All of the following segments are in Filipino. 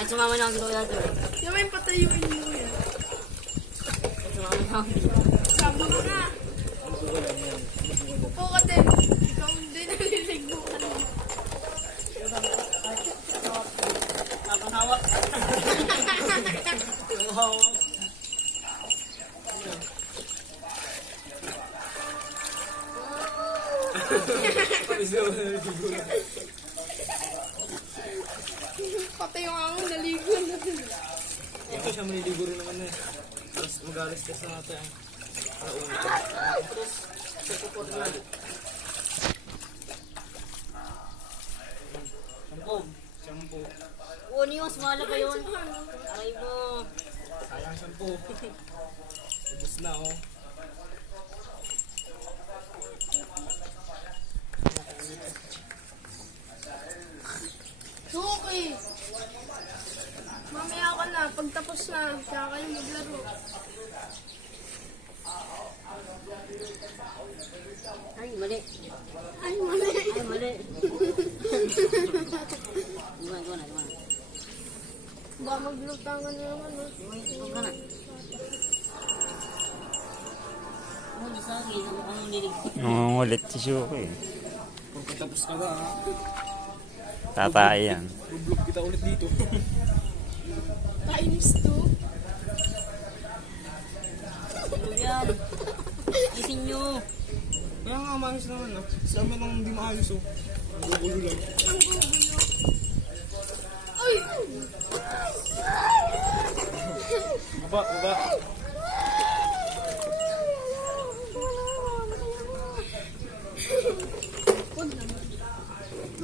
Kahit sumama na ako dito kaya doon. Yung may patayuin mo yan. Kahit sumama na ako dito. Sabi mo na. Upo ka din. Ikaw hindi naliligo ka na. Habang hawak. Habang hawak. Patay yung ako, naligo na. Ito siya maniligo rin naman eh. Tapos mag-alis ka sa natin. Tapos, sa kupot na lang. Shampoo. Oo, Niyos, mahal pa yun. Aray mo. Sayang shampoo. Ubus na oh. Suki! Mamaya ka na, pagtapos na, kaya kayo maglaro. Ay, mali. Ay, mali. Ay, mali. Gimana. Ba, maglutangan na naman, ha? Gimana? Ano sa akin? Ang nilig. Nangungulit si Shuko eh. Pagkatapos ka ba ha? Tatay yan. Bublog kita ulit dito. Times 2. Ano yan? Isin nyo. Kaya nga maayos naman no. Sama nang hindi maayos oh. Gugulo lang. Ang gugulo. Ay! Baba.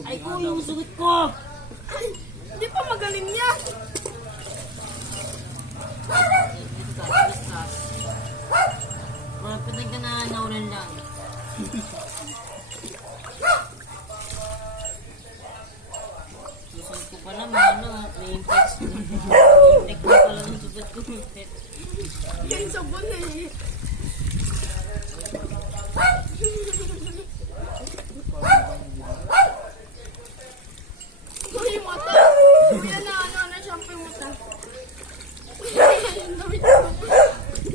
Ay ko, yung sugot ko! Ay! Hindi pa magaling yan! Malapit na ka na naulan lang. Susunod ko pala, may infection. May infection pala ng sugot ko. Yan sabon eh.